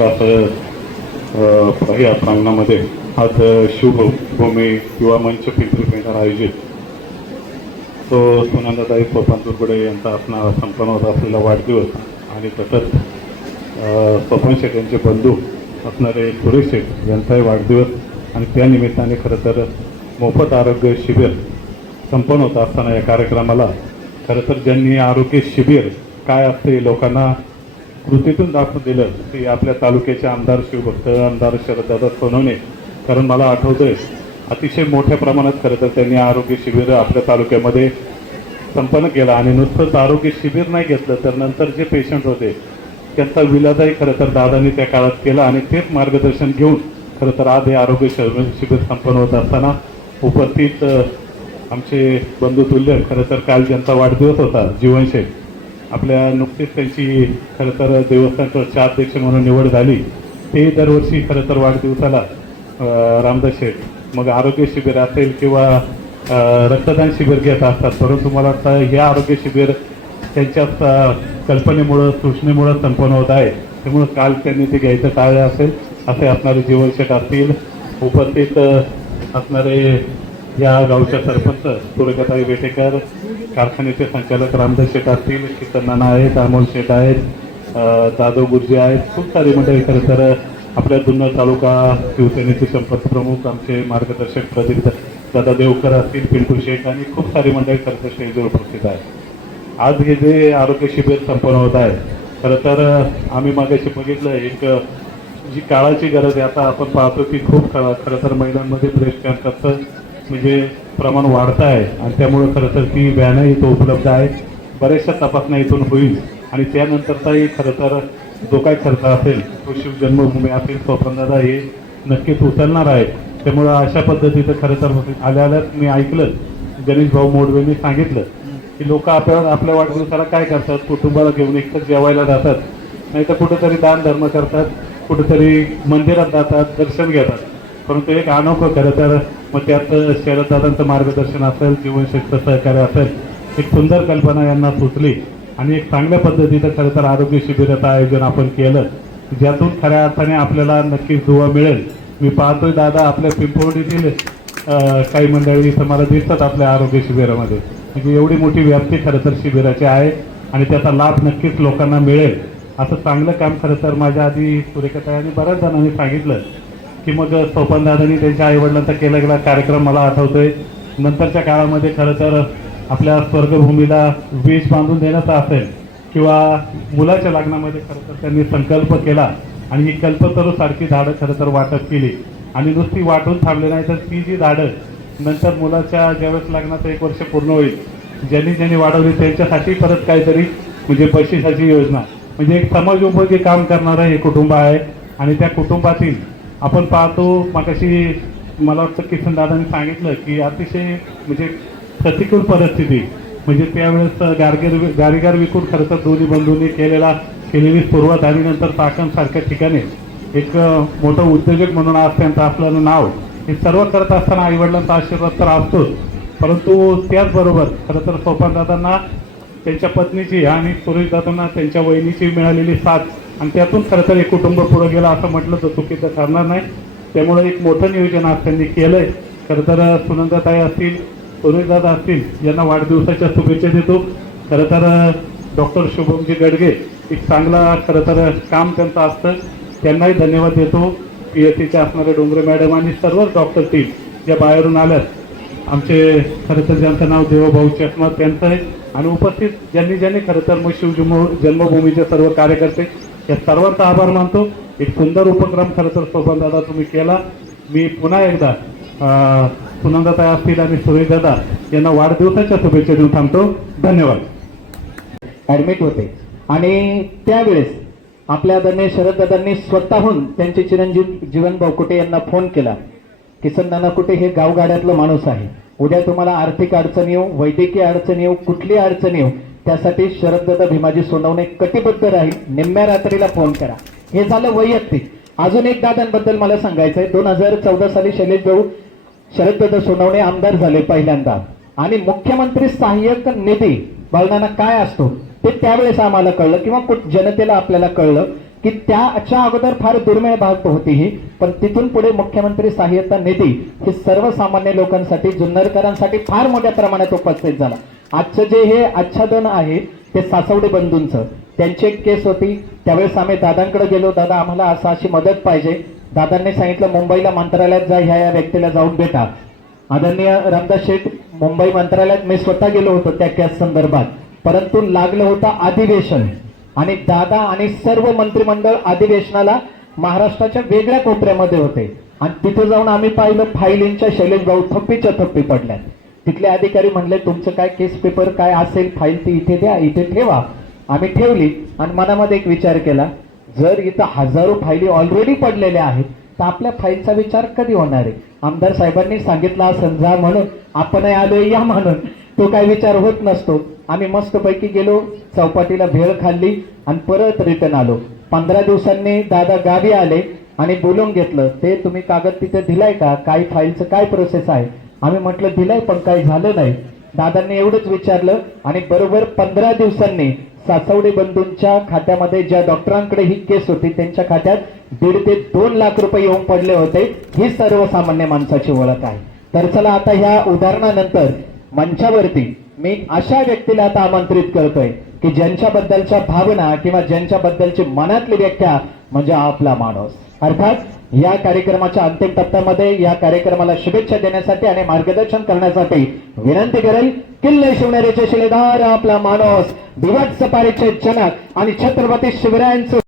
मोठ्या या प्रांगणामध्ये आज शिवभूमी युवा मंच पिंपरी पेंढार आयोजित तो सुनंदाताई सोपान तुरगुडे यांचा असणारा संपन्न होत असलेला वाढदिवस आणि तसंच सोपान शेठ यांचे बंधू असणारे सुरेश शेठ यांचाही वाढदिवस आणि त्या निमित्ताने खरं तर मोफत आरोग्य शिबिर संपन्न होत असताना या कार्यक्रमाला खरं तर ज्यांनी आरोग्य शिबिर काय असते लोकांना कृतीतून दाखवून दिलं ते आपल्या तालुक्याचे आमदार शिवभक्त आमदार शरददादा सोनवणे. कारण मला आठवतंय अतिशय मोठ्या प्रमाणात खरं तर त्यांनी आरोग्य शिबिर आपल्या तालुक्यामध्ये संपन्न केलं आणि नुसतंच आरोग्य शिबिर नाही घेतलं तर नंतर जे पेशंट होते त्यांचा विलाजही खरं तर दादांनी त्या काळात केला आणि तेच मार्गदर्शन घेऊन खरं तर आज हे आरोग्य शिबिर संपन्न होत असताना उपस्थित आमचे बंधुतुल्य खरं तर काल ज्यांचा वाढदिवस होता जीवनशेठ आपल्या नुकतीच त्यांची खरं तर देवस्थान ट्रस्टचे अध्यक्ष म्हणून निवड झाली. ते दरवर्षी खरं तर वाढदिवसाला रामदास शेठ मग आरोग्य शिबिर असेल किंवा रक्तदान शिबिर घेत असतात. परंतु मला वाटतं हे आरोग्य शिबिर त्यांच्याच कल्पनेमुळं सूचनेमुळं संपन्न होत आहे. त्यामुळं काल त्यांनी ते घ्यायचं टाळलं असेल असे असणारे जीवनशेठ असतील उपस्थित असणारे या गावच्या सरपंच सुरेखाताई वेटेकर कारखान्याचे संचालक रामदास शेठ असतील किसन नाना आहेत अमोल शेठ आहेत दादो गुर्जे आहेत खूप सारी मंडळी खरं तर आपल्या जुन्नर तालुका शिवसेनेचे संपर्क प्रमुख आमचे मार्गदर्शक प्रदीप दादा देवकर असतील पिंटू शेख आणि खूप सारी मंडळी खरं तर स्टेजवर उपस्थित आहे. आज हे जे आरोग्य शिबिर संपन्न होत आहे खरं तर आम्ही मागाशी बघितलं एक जी काळाची गरज आहे. आता आपण पाहतो की खूप खरं तर महिलांमध्ये ब्रेस्ट कॅन्सरचं म्हणजे प्रमाण वाढतं आहे आणि त्यामुळं खरं तर ती व्हॅन इथं उपलब्ध आहे. बऱ्याचशा तपासण्या इथून होईल आणि त्यानंतरचाही खरं तर जो काय खर्च असेल तो शिवजन्मभूमी असेल स्वप्नदादा हे नक्कीच उचलणार आहे. त्यामुळं अशा पद्धतीचं खरं तर आल्याच मी ऐकलं गणेश भाऊ मोडवेंनी सांगितलं की लोक आपल्या वाढदिवसाला काय करतात कुटुंबाला घेऊन एक तर जेवायला जातात नाही तर कुठंतरी दान धर्म करतात कुठंतरी मंदिरात जातात दर्शन घेतात. परंतु एक अनोखं खरं तर मग त्यात शरददादांचं मार्गदर्शन असेल जीवनशक्तीचं सहकार्य असेल एक सुंदर कल्पना यांना सुचली आणि एक चांगल्या पद्धतीचं खरं तर आरोग्य शिबिराचं आयोजन आपण केलं ज्यातून खऱ्या अर्थाने आपल्याला नक्कीच दुवा मिळेल. मी पाहतोय दादा आपल्या पिंपवडीतील काही मंडळी इथं मला दिसतात आपल्या आरोग्य शिबिरामध्ये म्हणजे एवढी मोठी व्याप्ती खरं तर शिबिराची आहे आणि त्याचा लाभ नक्कीच लोकांना मिळेल. असं चांगलं काम खरं तर माझ्या आधी सुरेखाताई आणि बऱ्याच जणांनी सांगितलं की मग सोपान दादांनी त्यांच्या आईवडिलांचा केला गेला कार्यक्रम मला आठवतोय. नंतरच्या काळामध्ये खरं तर आपल्या स्वर्गभूमीला वेश बांधून देण्याचा असेल किंवा मुलाच्या लग्नामध्ये खरं तर त्यांनी संकल्प केला आणि ही कल्पतरूसारखी झाडं खरं तर वाटप केली आणि नुसती वाटून थांबले नाही तर ती जी झाडं नंतर मुलाच्या ज्यावेळेस लग्नाचं 1 वर्ष पूर्ण होईल ज्यांनी वाढवली त्यांच्यासाठी परत काहीतरी म्हणजे बक्षिसाची योजना म्हणजे एक समाजोपयोगी काम करणारं हे कुटुंब आहे. आणि त्या कुटुंबातील आपण पाहतो मगाशी मला वाटतं किसन दादांनी सांगितलं की अतिशय म्हणजे प्रतिकूल परिस्थिती म्हणजे त्यावेळेस गारीगार विकून खरं तर दोन्ही बंधूंनी केलेली सुरुवात आणि नंतर सारख्या ठिकाणी एक मोठं उद्योजक म्हणून आज त्यांचं असलेलं नाव हे सर्व करत असताना आईवडिलांचा आशीर्वाद तर असतोच. परंतु त्याचबरोबर खरं तर सोपान दादांना त्यांच्या पत्नीची आणि सुरेश दादांना त्यांच्या वहिनीची मिळालेली साथ आणि त्यातून खरं तर एक कुटुंब पुढे गेलं असं म्हटलं तर चुकीचं ठरणार नाही. त्यामुळे एक मोठं नियोजन आज त्यांनी केलंय. खरं तर सुनंदाताई असतील सुरेश दादा असतील यांना वाढदिवसाच्या शुभेच्छा देतो. खरं तर डॉक्टर शुभमजी गडगे एक चांगला खरं तर काम त्यांचं असतं त्यांनाही धन्यवाद देतो. PSCचे असणारे डोंगरे मॅडम आणि सर्वच डॉक्टर टीम ज्या बाहेरून आल्यात आमचे खरं तर ज्यांचं नाव देवभाऊ चष्मात त्यांचं आहे आणि उपस्थित ज्यांनी खरं तर मग जन्मभूमीचे सर्व कार्यकर्ते या सर्वांचा आभार मानतो. एक सुंदर उपक्रम खरं तर सोपान दादा तुम्ही केला. मी पुन्हा एकदा सुनंदाताई असतील आणि सुरेश दादा यांना वाढदिवसाच्या शुभेच्छा देऊन थांबतो. धन्यवाद. ऍडमिट होते आणि त्यावेळेस आपल्या आदरणीय शरददादांनी स्वतःहून त्यांचे चिरंजीव जीवनभाऊ कुटे यांना फोन केला. किसन नाना कुटे हे गावगाड्यातलं माणूस आहे. उद्या तुम्हाला आर्थिक अडचण येऊ वैद्यकीय अडचण येऊ कुठली अडचण येऊ त्यासाठी शरददादा भीमाजी सोनवणे कटिबद्ध राहील. निम्म्या रात्रीला फोन करा. हे झालं वैयक्तिक. अजून एक दादांबद्दल मला सांगायचंय. 2014 साली शैलेश भाऊ शरददादा सोनवणे आमदार झाले पहिल्यांदा आणि मुख्यमंत्री सहाय्यक निधी बळणाना काय असतो ते त्यावेळेस आम्हाला कळलं किंवा जनतेला आपल्याला कळलं की त्याच्या अगोदर फार दुर्मिळ भाग होती ही, पण तिथून पुढे मुख्यमंत्री सहाय्यता निधी ही सर्वसामान्य लोकांसाठी, जुन्नरकरांसाठी फार मोठ्या प्रमाणात उपस्थित झाला. आजचं जे हे आच्छादन आहे ते सासवडे बंधूंचं, त्यांची एक केस होती. त्यावेळेस आम्ही दादांकडे गेलो, दादा आम्हाला अशी मदत पाहिजे. दादांनी सांगितलं मुंबईला मंत्रालयात जा, ह्या व्यक्तीला जाऊन भेटा. आदरणीय रामदास शेठ मुंबई मंत्रालयात मी स्वतः गेलो होतो त्या केस संदर्भात, परंतु लागलं होतं अधिवेशन आणि दादा आणि सर्व मंत्रिमंडळ अधिवेशनाला महाराष्ट्राच्या वेगळ्या कोपऱ्यामध्ये होते आणि तिथे जाऊन आम्ही पाहिलं फायलींच्या शैलेश भाऊ थप्पीच्या थप्पी पडल्यात. तिथले अधिकारी म्हणले तुमचं काय केस पेपर काय असेल फाईल ती इथे द्या, इथे ठेवा. आम्ही ठेवली आणि मनामध्ये एक विचार केला, जर इथं हजारो फायली ऑलरेडी पडलेल्या आहेत तर आपल्या फाईलचा विचार कधी होणार आहे. आमदार साहेबांनी सांगितलं असं जा म्हणून आपणही आलोय या म्हणून, तो काय विचार होत नसतो. आम्ही मस्तपैकी गेलो, चौपाटीला भेळ खाल्ली आणि परत रिटर्न आलो. 15 दिवसांनी दादा गावी आले आणि बोलून घेतलं, ते तुम्ही कागद तिथे दिलाय का, काय फाईलचं काय प्रोसेस आहे. आम्ही म्हटलं दिलाय पण काही झालं नाही. दादांनी एवढंच विचारलं आणि बरोबर 15 दिवसांनी सासवडे बंधूंच्या खात्यामध्ये ज्या डॉक्टरांकडे ही केस होती त्यांच्या खात्यात 1.5 ते 2 लाख रुपये येऊन पडले होते. ही सर्वसामान्य माणसाची ओळख आहे. तर चला आता ह्या उदाहरणानंतर मंचावरती मी अशा व्यक्तीला आता आमंत्रित करतोय की ज्यांच्याबद्दलच्या भावना किंवा ज्यांच्याबद्दलची मनातली व्याख्या म्हणजे आपला माणूस. अर्थात या कार्यक्रमाच्या अंतिम टप्प्यामध्ये या कार्यक्रमाला शुभेच्छा देण्यासाठी आणि मार्गदर्शन करण्यासाठी विनंती करेल किल्ले शिवनेरीचे शिलेदार आपला माणूस, दिवस सफारीचे जनक आणि छत्रपती शिवरायांचे